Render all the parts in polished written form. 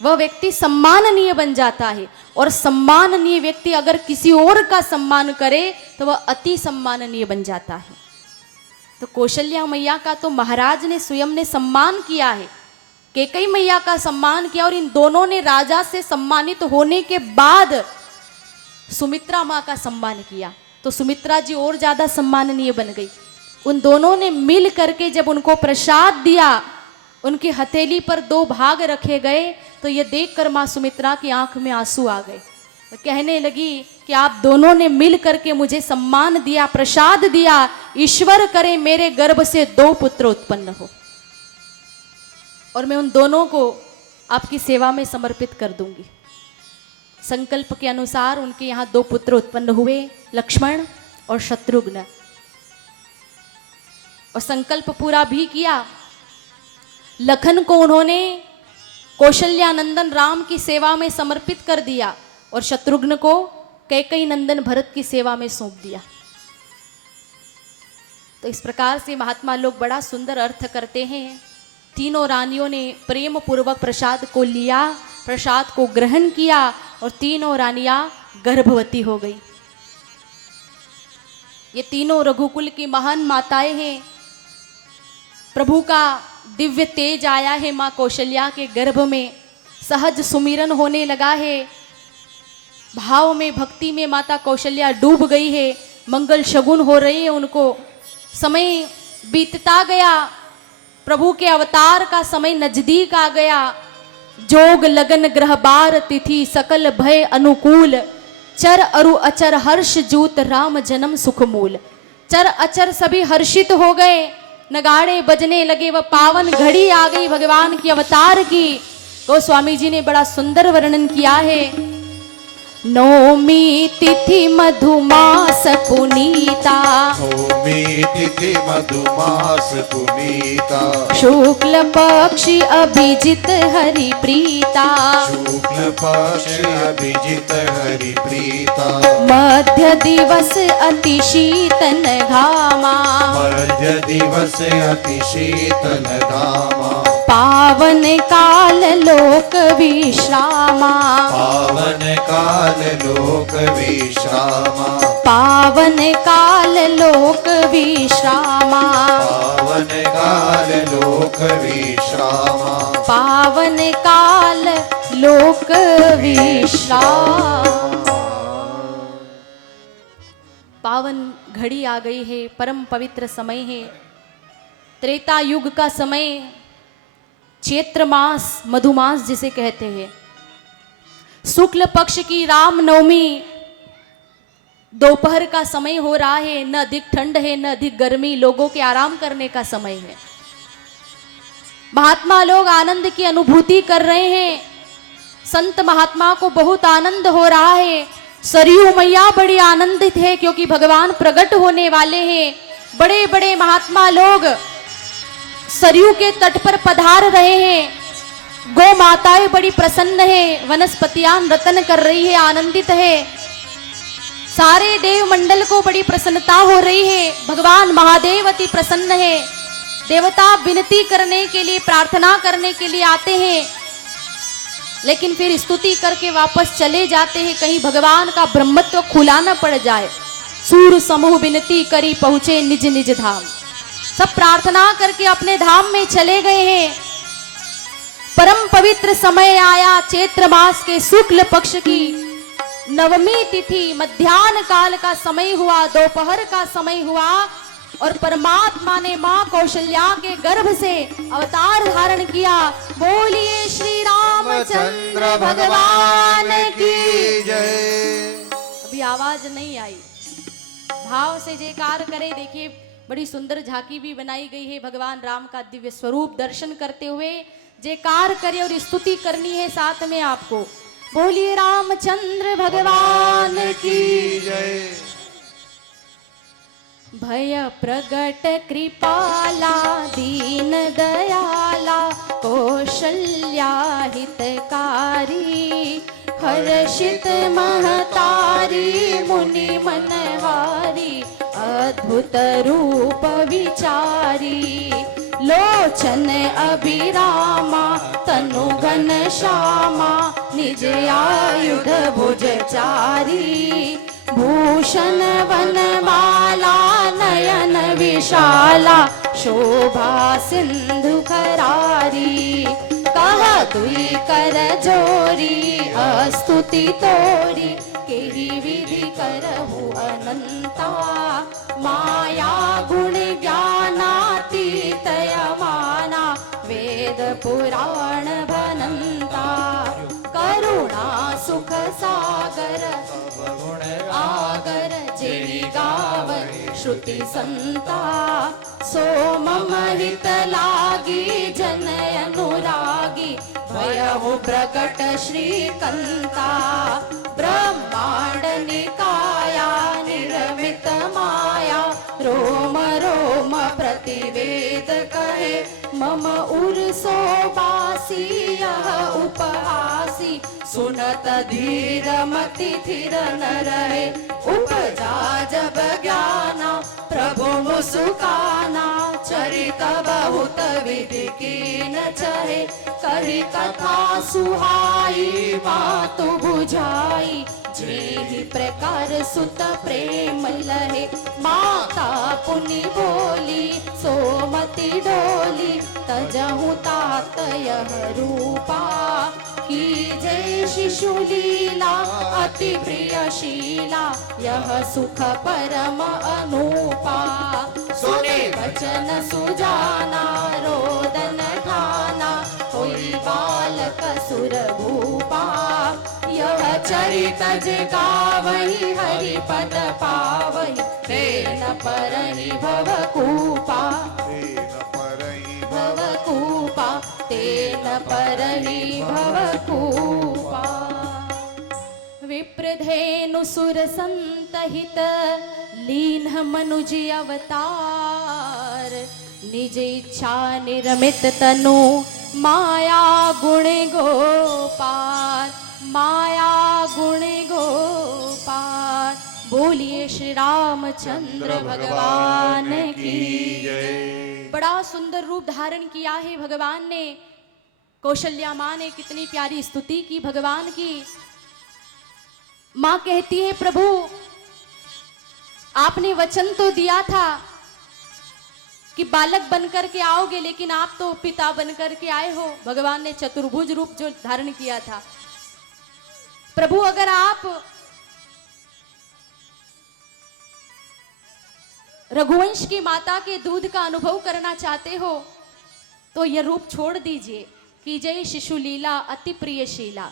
वह व्यक्ति सम्माननीय बन जाता है। और सम्माननीय व्यक्ति अगर किसी और का सम्मान करे तो वह अति सम्माननीय बन जाता है। तो कौशल्या मैया का तो महाराज ने स्वयं ने सम्मान किया है, कैकेयी मैया का सम्मान किया, और इन दोनों ने राजा से सम्मानित होने के बाद सुमित्रा माँ का सम्मान किया। तो सुमित्रा जी और ज्यादा सम्माननीय बन गई। उन दोनों ने मिल करके जब उनको प्रसाद दिया, उनकी हथेली पर 2 भाग रखे गए, तो ये देखकर माँ सुमित्रा की आंख में आंसू आ गए। तो कहने लगी कि आप दोनों ने मिल करके मुझे सम्मान दिया, प्रसाद दिया, ईश्वर करे मेरे गर्भ से 2 पुत्र उत्पन्न हो, और मैं उन दोनों को आपकी सेवा में समर्पित कर दूंगी। संकल्प के अनुसार उनके यहाँ 2 पुत्र उत्पन्न हुए, लक्ष्मण और शत्रुघ्न। और संकल्प पूरा भी किया। लखन को उन्होंने कौशल्या नंदन राम की सेवा में समर्पित कर दिया, और शत्रुघ्न को कैकेयी नंदन भरत की सेवा में सौंप दिया। तो इस प्रकार से महात्मा लोग बड़ा सुंदर अर्थ करते हैं। तीनों रानियों ने प्रेम पूर्वक प्रसाद को लिया, प्रसाद को ग्रहण किया, और तीनों रानियां गर्भवती हो गई। ये तीनों रघुकुल की महान माताएं हैं। प्रभु का दिव्य तेज आया है माँ कौशल्या के गर्भ में, सहज सुमिरन होने लगा है, भाव में भक्ति में माता कौशल्या डूब गई है, मंगल शगुन हो रही है उनको। समय बीतता गया, प्रभु के अवतार का समय नजदीक आ गया। जोग लगन ग्रह बार तिथि सकल भय अनुकूल, चर अरु अचर हर्ष जूत राम जन्म सुख मूल। चर अचर सभी हर्षित हो गए, नगाड़े बजने लगे, वह पावन घड़ी आ गई भगवान की अवतार की। गोस्वामी जी ने बड़ा सुंदर वर्णन किया है। नौमी तिथि मधुमास पुनीता, नौमी तिथि मधुमास पुनीता, शुक्ल पक्षी अभिजित हरि प्रीता, शुक्ल पक्ष अभिजित हरि प्रीता, मध्य दिवस अति शीतल घामा, मध्य दिवस अति शीतल धामा, पावन काल लोक विश्रामा, पावन काल लोक विश्रामा, पावन काल लोक विश्रामा, पावन काल लोक विश्रामा, पावन काल लोक विश्राम। पावन घड़ी आ गई है, परम पवित्र समय है, त्रेता युग का समय, चैत्र मास मधुमास जिसे कहते हैं। शुक्ल पक्ष की राम नवमी, दोपहर का समय हो रहा है, न अधिक ठंड है न अधिक गर्मी, लोगों के आराम करने का समय है। महात्मा लोग आनंद की अनुभूति कर रहे हैं। संत महात्मा को बहुत आनंद हो रहा है। सरयू मैया बड़ी आनंदित है क्योंकि भगवान प्रकट होने वाले हैं। बड़े बड़े महात्मा लोग सरयू के तट पर पधार रहे हैं। गौ माताएं बड़ी प्रसन्न है, वनस्पतियां नृत्य कर रही है, आनंदित है। सारे देव मंडल को बड़ी प्रसन्नता हो रही है। भगवान महादेव अति प्रसन्न है। देवता विनती करने के लिए, प्रार्थना करने के लिए आते हैं, लेकिन फिर स्तुति करके वापस चले जाते हैं, कहीं भगवान का ब्रह्मत्व खुला न पड़ जाए। सूर समूह विनती करी पहुंचे निज निज धाम। सब प्रार्थना करके अपने धाम में चले गए हैं। परम पवित्र समय आया, चैत्र मास के शुक्ल पक्ष की नवमी तिथि, मध्याह्न काल का समय हुआ, दोपहर का समय हुआ, और परमात्मा ने मां कौशल्या के गर्भ से अवतार धारण किया। बोलिए श्री रामचंद्र भगवान की जय। अभी आवाज नहीं आई, भाव से जयकार करे। देखिए बड़ी सुंदर झांकी भी बनाई गई है भगवान राम का दिव्य स्वरूप दर्शन करते हुए। जयकार करे और स्तुति करनी है साथ में आपको। बोलिए रामचंद्र भगवान की जय। भय प्रगट कृपाला दीन दयाला कौशल्या हितकारी, हर्षित महतारी मुनि मनहारी, अद्भुत रूप विचारी, लोचन अभिरामा तनु घन श्यामा निज आयुध भुजचारी भूषण वनमाला नयन विशाला शोभा सिंधु करारी कह दुई कर जोरी स्तुति तोरी केहि विधि करहु अनंता माया गुण ज्ञानातीत यमाना वेद पुराण भनंता करुणा सुख सागर आगर जेहि गाव श्रुति संता सो मम हित लागी जन अनुरागी भयहु प्रकट श्रीकंता ब्रह्मांड निकाया निर्मित माया रोम रोम प्रतिवेद कहे मम उर्सो बासी यह उपहासी सुनत धीर मति थिर न रहे उपजा जब ज्ञाना प्रभु मुसुकाना चरित बहुत विधि कीन चहे कही कथा सुहाई मातु बुझाई जेहि प्रकार सुत प्रेम लहे माता पुनि बोली सोमति डोली तजहु तात यह रूपा की जय शिशु लीला अति प्रिय शीला यह सुख परम अनूपा सुने वचन सुजाना रोदन ठाना कोई बालक सुर भूपा यह चरित गावहि हरि पद पावहि तेन परहि भवकूपा भवकूपा तेन परहि भवकूपा विप्रधेनु सुर संतहित लीन मनुज अवतार निज इच्छा निर्मित तनु माया गुण गोपाल माया गुण गोपाल बोलिए श्री रामचंद्र भगवान की जय। बड़ा सुंदर रूप धारण किया है भगवान ने। कौशल्या माँ ने कितनी प्यारी स्तुति की भगवान की। माँ कहती है प्रभु आपने वचन तो दिया था कि बालक बनकर के आओगे, लेकिन आप तो पिता बनकर के आए हो। भगवान ने चतुर्भुज रूप जो धारण किया था। प्रभु अगर आप रघुवंश की माता के दूध का अनुभव करना चाहते हो तो यह रूप छोड़ दीजिए। कीजिए शिशु लीला अति प्रिय शीला।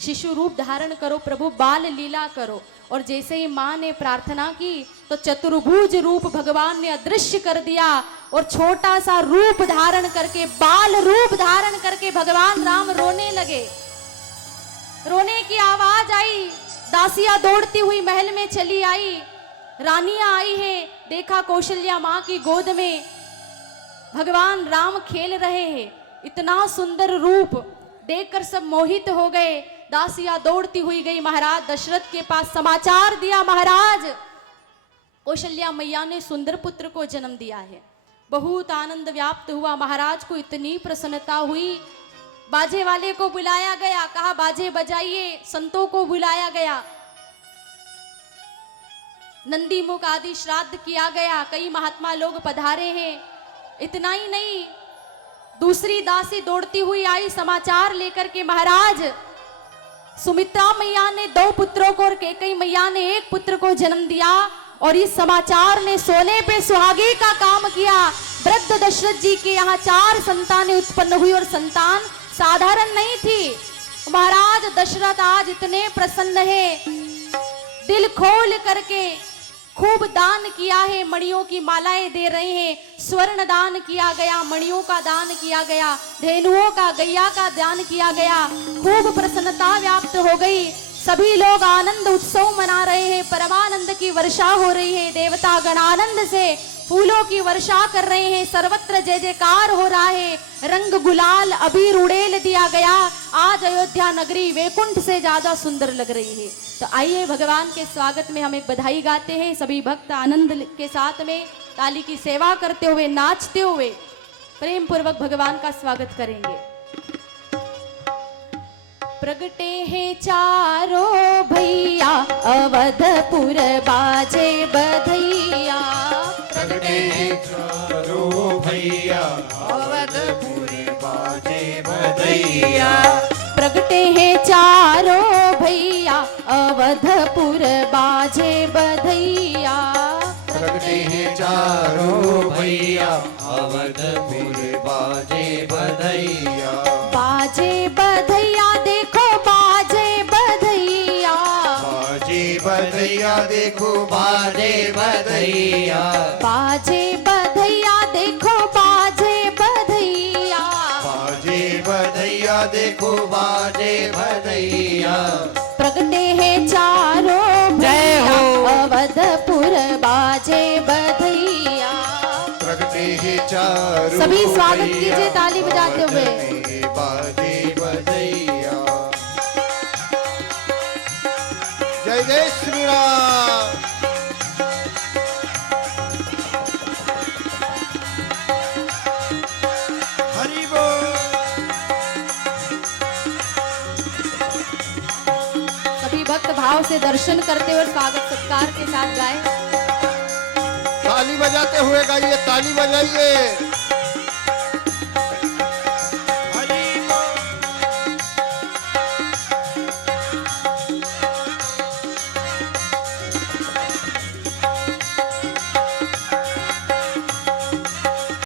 शिशु रूप धारण करो, प्रभु बाल लीला करो। और जैसे ही मां ने प्रार्थना की तो चतुर्भुज रूप भगवान ने अदृश्य कर दिया और छोटा सा रूप धारण करके, बाल रूप धारण करके भगवान राम रोने लगे। रोने की आवाज आई, दासियां दौड़ती हुई महल में चली आई, रानियां आई है। देखा कौशल्या मां की गोद में भगवान राम खेल रहे हैं। इतना सुंदर रूप देखकर सब मोहित हो गए। दासियां दौड़ती हुई गई महाराज दशरथ के पास, समाचार दिया महाराज कौशल्या मैया ने सुंदर पुत्र को जन्म दिया है। बहुत आनंद व्याप्त हुआ। महाराज को इतनी प्रसन्नता हुई। बाजे वाले को बुलाया गया, कहा बाजे बजाइए। संतों को बुलाया गया, नंदी मुख आदि श्राद्ध किया गया। कई महात्मा लोग पधारे हैं। इतना ही नहीं, दूसरी दासी दौड़ती हुई आई समाचार लेकर के, महाराज सुमित्रा मैया ने 2 पुत्रों को और कैकेयी मैया ने 1 पुत्र को जन्म दिया। और इस समाचार ने सोने पे सुहागे का काम किया। वृद्ध दशरथ जी के यहाँ 4 संतानें उत्पन्न हुई और संतान साधारण नहीं थी। महाराज दशरथ आज इतने प्रसन्न है, दिल खोल करके खूब दान किया है। मणियों की मालाएं दे रहे हैं, स्वर्ण दान किया गया, मणियों का दान किया गया, धेनुओं का, गैया का दान किया गया। खूब प्रसन्नता व्याप्त हो गई। सभी लोग आनंद उत्सव मना रहे हैं। परमानंद की वर्षा हो रही है। देवता गण आनंद से फूलों की वर्षा कर रहे हैं। सर्वत्र जय जयकार हो रहा है। रंग गुलाल अबीर उड़ेल दिया गया। आज अयोध्या नगरी वैकुंठ से ज्यादा सुंदर लग रही है। तो आइए भगवान के स्वागत में हम एक बधाई गाते हैं सभी भक्त आनंद के साथ में। ताली की सेवा करते हुए, नाचते हुए प्रेम पूर्वक भगवान का स्वागत करेंगे। प्रगटे हैं चारों भैया, अवधपुर बाजे बधैया। प्रगटे चारों भैया, अवधपुर बाजे बधैया। प्रगटे हैं चारों भैया, अवधपुर बाजे बधैया। प्रगटे हैं चारों भैया, अवधपुर बाजे बधैया। बाजे बधैया देखो बाजे बधैया। बाजे बधैया देखो बाजे बधैया। बाजे बधैया देखो बाजे बधैया। बाजे बधैया देखो बाजे बधैया। प्रगटे हैं चारों भैया, अवधपुर बाजे बधैया। प्रगटे हैं चारों सभी स्वागत भैया, कीजिए ताली बजाते हुए। अवधपुर बाजे बधैया। जय जय श्री राम। हरि बोल। सभी भक्त भाव से दर्शन करते हुए स्वागत सत्कार के साथ गाएं। ताली बजाते हुए गाइए, ताली बजाइए।